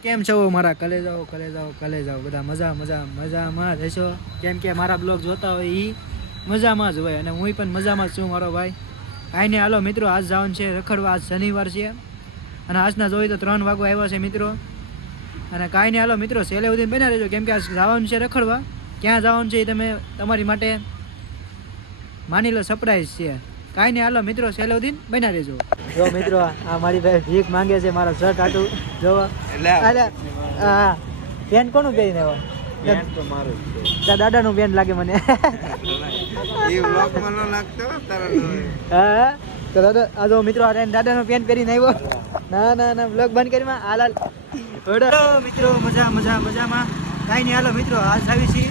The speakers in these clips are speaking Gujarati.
કેમ છો મારા કલે જાઓ કલે જાઓ કલે જાઓ બધા મજા મજા, મજામાં રહેશો કેમ કે મારા બ્લોગ જોતા હોય એ મજામાં જ હોય અને હું પણ મજામાં જ છું મારો ભાઈ. કાંઈ નહીં હાલો મિત્રો, આજ જવાનું છે રખડવા. આજ શનિવાર છે અને આજના જોઈએ તો ત્રણ વાગો આવ્યા છે મિત્રો. અને કાંઈ નહીં, હાલો મિત્રો સેલે સુધી બના રહેજો. કેમ કે આજ જવાનું છે રખડવા. ક્યાં જવાનું છે એ તમે તમારી માટે માની લો સરપ્રાઈઝ છે. કાંઈ નહીં, હાલો મિત્રો સેલે સુધી બના રહેજો. જો મિત્રો આ મારી ભાઈ ભીખ માંગે છે મારા શર્ટ આટું અરે હા પેન કોનું પહેરીને તારા દાદાનું પેન લાગે મને. હા તો દાદા આ જો મિત્રો આ દાદાનું પેન પહેરીને આવ્યો. ના ના ના બ્લોગ બંધ કરી માં. હાલ હાલ. મિત્રો મજા મજા મજામાં. કાંઈ નહીં હાલો મિત્રો આજ આવી છીએ.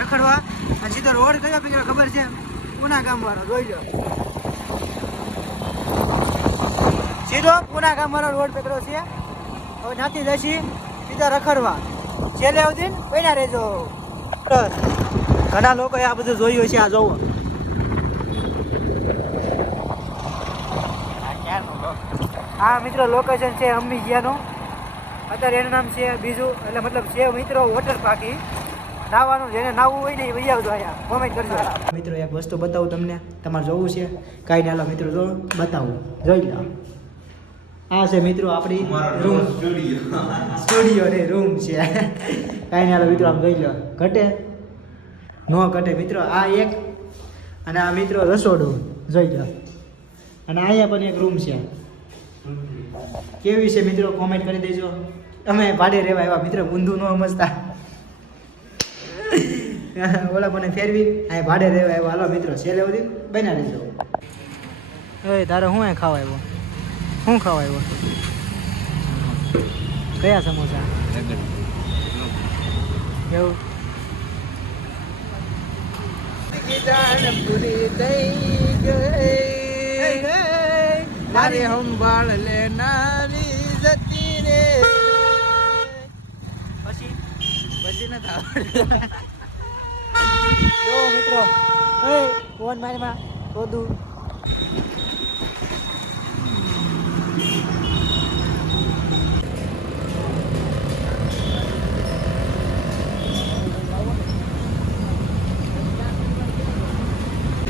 રખડવા. આ સીધો રોડ કયો પીકડો ખબર છે? કોના ગામ વાળો જોઈ લો. સીધો પુના ગામવાળો રોડ પકડ્યો છે. હવે નાતી જશી, સીધા રખડવા. છેલ્લે સુધી પૈણા રહેજો. ઘણા લોકોએ આ બધું જોયું છે આ જોવો. આ મિત્રો લોકેશન છે અમ્મી ગયાનું અત્યારે એનું નામ છે બીજું, એટલે મતલબ છે મિત્રો વોટર પાર્કી નાવાનું, જેને નાવું હોય ને એ વૈયા આવજો અહીંયા. કોમેન્ટ કરજો. મિત્રો, એક વસ્તુ બતાવું તમને. તમારે જોવું છે. કાંઈ હાલો, મિત્રો, જો, બતાવું. જોઈ લો. આ છે મિત્રો આપણી રૂમ સ્ટુડિયો ને રૂમ છે. કાંઈ નહીં મિત્રો, આમ જોઈ લો. ઘટે? ન ઘટે મિત્રો, આ એક અને આ મિત્રો રસોડું. જોઈ લો. અને અહીંયા પણ એક રૂમ છે. કેવી છે મિત્રો? કોમેન્ટ કરી દેજો. તમે ભાડે રહેવા એવા મિત્રો ઊંધું ન સમજતા. ઓલા મને ફેરવી. આ ભાડે રહેવા એવા હાલો મિત્રો, છેલ્લે સુધી બન્યા રહેજો. હવે તારે હું ખાવા આવ્યો? શું ખાવા આવ્યો કયા સમોસા? એવું? તારે સંભાળ લેનારી જતી રે પછી? પછી ન થાવ જો મિત્રો એ ફોન મારીમાં શોધું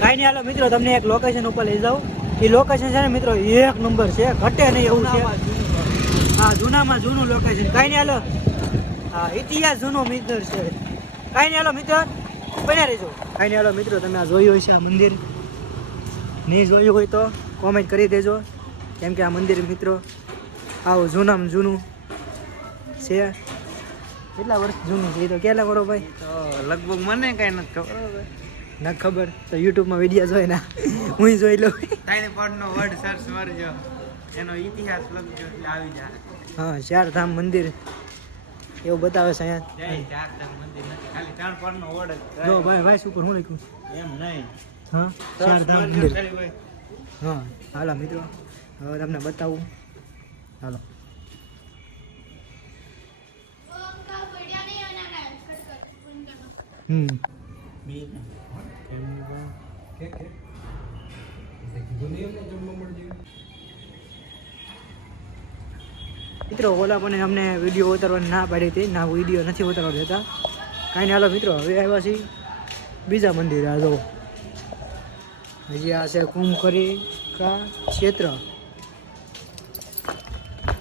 કાંઈ નહીં હાલો મિત્રો તમને એક લોકેશન ઉપર લઈ જાઉં. એ લોકેશન છે ને મિત્રો એક નંબર છે. ઘટે નહીં એવું છે. હા જૂનામાં જૂનું લોકેશન કાંઈ નહીં હાલો. હા ઇતિહાસ જૂનો મિત્ર છે. કાંઈ નહીં હાલો મિત્ર. બન્યા રહેજો. કાંઈ નહીં હાલો મિત્રો તમે આ જોયું હોય છે આ મંદિર. નહીં જોયું હોય તો કોમેન્ટ કરી દેજો. કેમ કે આ મંદિર મિત્રો આવું જૂનામાં જૂનું છે. કેટલા વર્ષ જૂનું છે? એ તો કેટલા કરો ભાઈ. તો લગભગ મને કઈ નથી ખબર. ના ખબર તો યુટ્યુબમાં વીડિયો જોઈ ના. હું જોઈ લઉં. તારી પડનો વર્ડ સર્ચ મારજો એનો ઇતિહાસ લખજો એટલે આવી જાય હા ચાર ધામ મંદિર. એવું બતાવે છે અહીંયા. જય ચારધામ મંદિર નથી ખાલી ત્રણ પડનો વર્ડ જો ભાઈ ભાઈ ઉપર હું લખ્યું? એમ નહીં. હા ચાર ધામ મંદિર. હા હાલો મિત્રો હવે તમને બતાવું. હાલો. હમ. મિત્રો, ઓલા પણ અમને વીડિયો ઉતારવાની ના પાડી હતી. ના, વીડિયો નથી ઉતારવા દેતા કાંઈ નહીં, હાલો મિત્રો, હવે આવ્યા છીએ બીજા મંદિરે આ જો હજી આ છે કુંભકરી કા ક્ષેત્ર.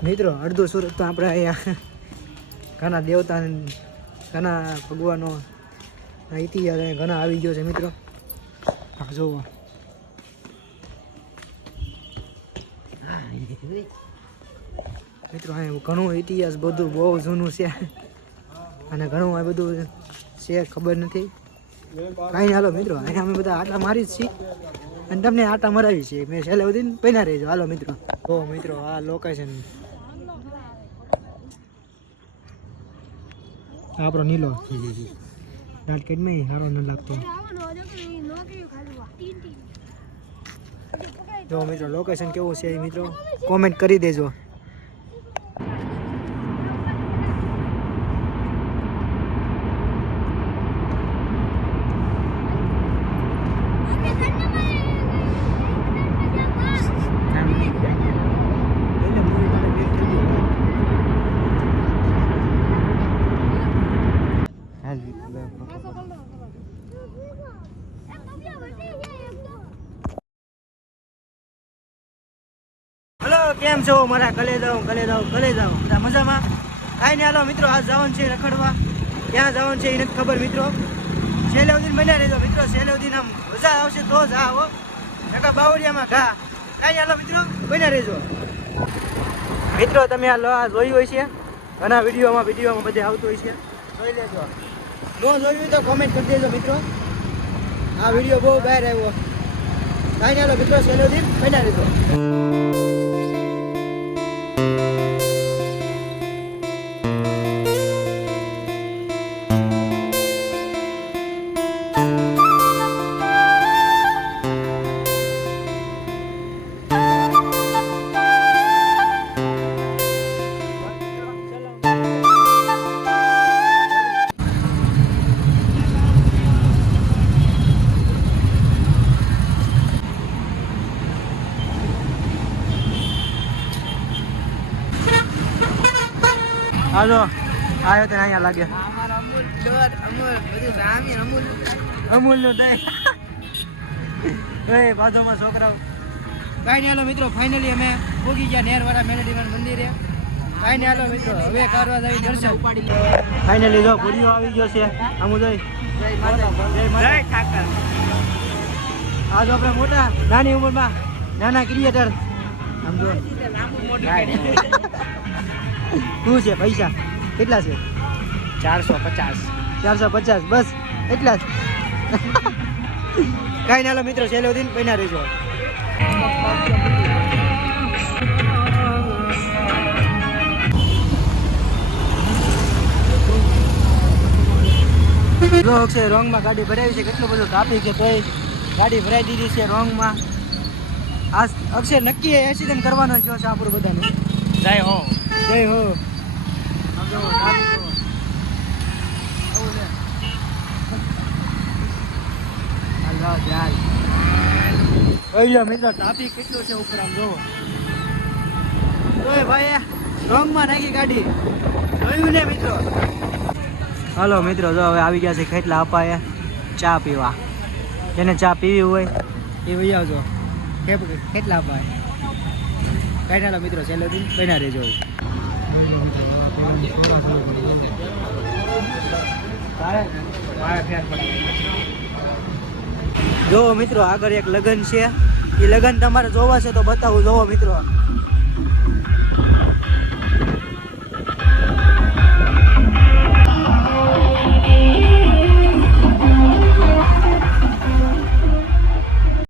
મિત્રો, અડધું સુરત તો આપણે અહીંયા ઘણા દેવતા ઘણા ભગવાનો ઇતિહાસ અહીંયા ઘણા આવી ગયો છે મિત્રો. આ જોવો મિત્રો, અહીંયા ઘણું ઇતિહાસ બધું બહુ જૂનું છે. અને ઘણું આ બધું છે ખબર નથી. કાંઈ હાલો મિત્રો, અહીંયા અમે બધા આટા મારી જ છીએ. અને તમને આટા મરાવી છે મેં છેલ્લે બધી પૈના રહેજો. હાલો મિત્રો. ઓ મિત્રો, આ લોકેશન આપણો નીલો. રાજકેટમાં સારો ન લાગતો. જો મિત્રો લોકેશન કેવું છે મિત્રો? કોમેન્ટ કરી દેજો એટલે movie માટે wait કરજો. કેમ છો મારા કલે જાઓ કલે જાઓ કલે જાઓ બધા મજામાં? કાંઈ નહીં, હાલો મિત્રો આ જવાનું છે રખડવા. ક્યાં જવાનું છે એ નથી ખબર મિત્રો. છેલ્લે સુધી બન્યા રહેજો મિત્રો, છેલ્લે સુધી આમ મજા આવશે તો જ આવો. નકા બાવળિયામાં ઘા. કાંઈ હાલો મિત્રો, બન્યા રહેજો. મિત્રો, તમે આ લો આ જોયું હોય છે? ઘણા વિડીયોમાં વિડીયોમાં બધે આવતું હોય છે. જોઈ લેજો. ન જોયું તો કોમેન્ટ કરી દેજો મિત્રો. આ વીડિયો બહુ બહાર આવ્યો. કાંઈ નહીં, હાલો મિત્રો, છેલ્લે સુધી બન્યા રહેજો. હાલો. આવ્યો તને અહીંયા લાગે અમૂલનું એ બાજુમાં છોકરાઓ. કાંઈ નહીં હાલો મિત્રો ફાઇનલી અમે પૂગી ગયા નેરવાળા મેલેડીમાં મંદિરે. કાંઈ નહીં હાલો મિત્રો હવે કરવા આવી દર્શન. ફાઇનલી જો પૂરીઓ આવી ગયો છે. આમ જોઈ જય જય ઠાકર. આ આપણે મોટા નાની ઉંમરમાં નાના ક્રિએટર આમ જો. શું છે પૈસા? કેટલા છે? ચારસો પચાસ. ચારસો પચાસ બસ એટલા જ. કાંઈ ના લો મિત્રો છેલ્લો દિન બન્યા રહીજો. જો અક્ષય રોંગમાં ગાડી ભરાવી છે કેટલું બધું કાપી છે ભાઈ. ગાડી ભરાઈ દીધી છે રોંગમાં. આ અક્ષય નક્કી એક્સિડન્ટ કરવાનો છે આપણું બધાને. જય હો. જય હો. મિત્રો ટ્રાફિક કેટલું છે ઉપર આમ ભાઈ રોંગમાં નાખી ગાડી જોયું ને, મિત્રો? હાલો, મિત્રો, જો હવે આવી ગયા છે ખેટલા અપાએ ચા પીવા. જેને ચા પીવી હોય, એ વહી આવજો. ખેટલા અપાએ કાંઈ હાલો મિત્રો, છેલ્લે દિન. બન્યા રહેજો. જો મિત્રો, આગળ એક લગ્ન છે. એ લગ્ન તમારે જોવા છે તો બતાવું. જોવો મિત્રો.